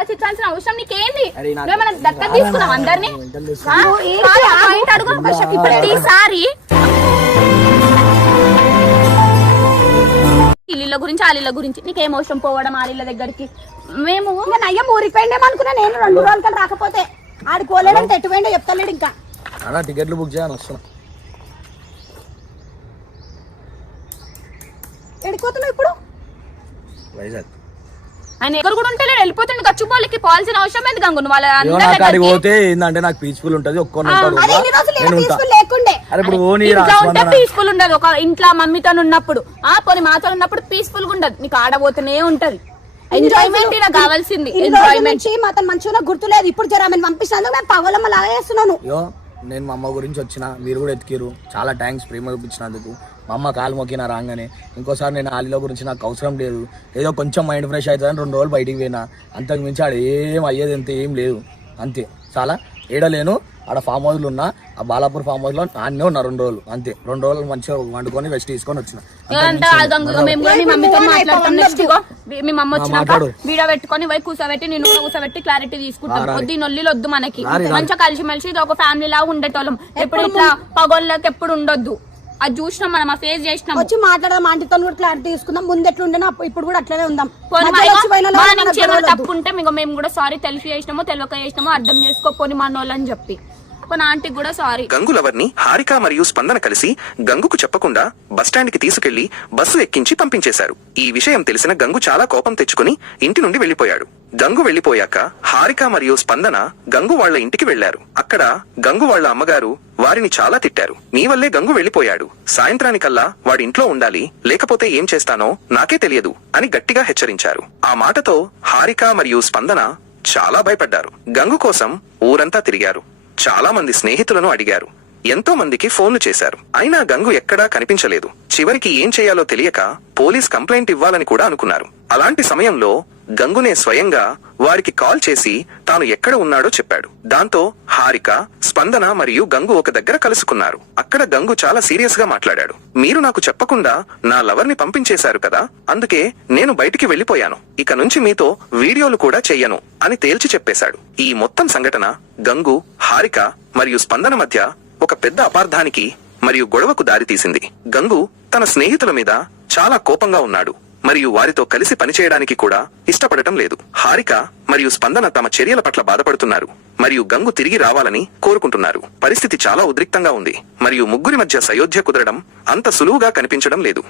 ఆలోచించాల్సిన అవసరం నీకేంది? మనం దత్తత తీసుకున్నాం అందరినీ. ప్రతిసారి ఇళ్ళ గురించి వాళ్ళ గురించి నీకేం అవసరం పోవడం వాళ్ళ దగ్గరికి? మేము నయ్యం ఊరికి పోయిండేమనుకున్నా నేను 2 రోజులు రాకపోతే ఆడుకోలేడంటే ఎటు పోయిండో చెప్తలేడు. ఇంకా టికెట్లు బుక్ చేయని వస్తున్నా. ఎడిపోతున్నావు ఇప్పుడు? వైజాగ్. ఆయన ఎక్కడ కూడా ఉంటే వెళ్ళిపోతుండే. గచ్చిపోలికి పోవాల్సిన అవసరం ఏంది గంగు? వాళ్ళ పోతే ఏంటంటే నాకు పీస్ఫుల్ ఉంటది. పీస్ఫుల్ ఉండదు. ఒక ఇంట్లో మమ్మీతో ఉన్నప్పుడు పోనీ మాతో ఉన్నప్పుడు పీస్ఫుల్ గా ఉండదు. నీకు ఆడబోతూనే ఉంటది. ఎంజాయ్మెంట్ కావాల్సింది. ఎంజాయ్మెంట్ మాత్రం మంచిగా గుర్తులేదు. ఇప్పుడు జర పంపిస్తాను నేను పగలమ్మ లాగా చేస్తున్నాను. నేను మా అమ్మ గురించి వచ్చిన, మీరు కూడా ఎతికిరు. చాలా థ్యాంక్స్ ప్రేమ చూపించినందుకు. మా అమ్మ కాలు మొక్కిన రాగానే. ఇంకోసారి నేను ఆలీలో గురించి నాకు అవసరం లేదు. ఏదో కొంచెం మైండ్ ఫ్రెష్ అవుతుందని 2 రోజులు బయటికి పోయినా. అంతకు మించి ఆడ ఏం అయ్యేది అంత ఏం లేదు. అంతే చాలా ఏడలేను. ఆడ ఫామ్ హౌస్లు ఉన్నా, ఆ బాలాపూర్ ఫామ్ హౌస్ లో నాన్నే ఉన్నా 2 రోజులు. అంతే 2 రోజులు మంచిగా వండుకొని రెస్ట్ తీసుకొని వచ్చిన. వీడియో పెట్టుకొని పోయి కూర్చోబెట్టి నేను కూర్చోబెట్టి క్లారిటీ తీసుకుంటాం. వద్దు నొల్లిలు వద్దు మనకి. మంచిగా కలిసిమెలిసి ఒక ఫ్యామిలీ లాగా ఉండేటోళ్ళం. ఎప్పుడు ఇట్లా పగోళ్ళకి ఎప్పుడు ఉండొద్దు. అది చూసినాం మనం, ఆ ఫేస్ చేసినాం. వచ్చి మాట్లాడదాం, ఆంటీతో కూడా క్లారిటీ తీసుకుందాం. ముందు ఎట్లుండేనో ఇప్పుడు కూడా అట్లనే ఉందాం. తప్పు ఉంటే మేము కూడా సారీ, తెలిసి చేసినామో తెలియక చేసినామో అర్థం చేసుకోపోని మనోళ్ళని చెప్పి ఆంటీకి కూడా సారీ. గంగు లవర్ ని హారిక మరియు స్పందన కలిసి గంగుకు చెప్పకుండా బస్టాండ్ కి తీసుకెళ్లి బస్సు ఎక్కించి పంపించేశారు. ఈ విషయం తెలిసిన గంగు చాలా కోపం తెచ్చుకుని ఇంటి నుండి వెళ్లిపోయాడు. గంగు వెళ్లిపోయాక హారిక మరియు స్పందన గంగు వాళ్ల ఇంటికి వెళ్లారు. అక్కడ గంగు వాళ్ల అమ్మగారు వారిని చాలా తిట్టారు. నీ వల్లే గంగు వెళ్లిపోయాడు. సాయంత్రానికల్లా వాడింట్లో ఉండాలి, లేకపోతే ఏం చేస్తానో నాకే తెలియదు అని గట్టిగా హెచ్చరించారు. ఆ మాటతో హారిక మరియు స్పందన చాలా భయపడ్డారు. గంగు కోసం ఊరంతా తిరిగారు. చాలా మంది స్నేహితులను అడిగారు. ఎంతో మందికి ఫోన్లు చేశారు. అయినా గంగు ఎక్కడా కనిపించలేదు. చివరికి ఏం చేయాలో తెలియక పోలీస్ కంప్లైంట్ ఇవ్వాలని కూడా అనుకున్నారు. అలాంటి సమయంలో గంగునే స్వయంగా వారికి కాల్ చేసి తాను ఎక్కడ ఉన్నాడో చెప్పాడు. దాంతో హారిక, స్పందన మరియు గంగు ఒక దగ్గర కలుసుకున్నారు. అక్కడ గంగు చాలా సీరియస్ గా మాట్లాడాడు. మీరు నాకు చెప్పకుండా నా లవర్ ని పంపించేశారు కదా, అందుకే నేను బయటికి వెళ్లిపోయాను. ఇక నుంచి మీతో వీడియోలు కూడా చెయ్యను అని తేల్చి చెప్పేశాడు. ఈ మొత్తం సంఘటన గంగు, హారిక మరియు స్పందన మధ్య ఒక పెద్ద అపార్థానికి మరియు గొడవకు దారితీసింది. గంగు తన స్నేహితుల మీద చాలా కోపంగా ఉన్నాడు మరియు వారితో కలిసి పనిచేయడానికి కూడా ఇష్టపడటం లేదు. హారిక మరియు స్పందన తమ చర్యల పట్ల బాధపడుతున్నారు మరియు గంగు తిరిగి రావాలని కోరుకుంటున్నారు. పరిస్థితి చాలా ఉద్రిక్తంగా ఉంది మరియు ముగ్గురి మధ్య సయోధ్య కుదరడం అంత సులువుగా కనిపించడం లేదు.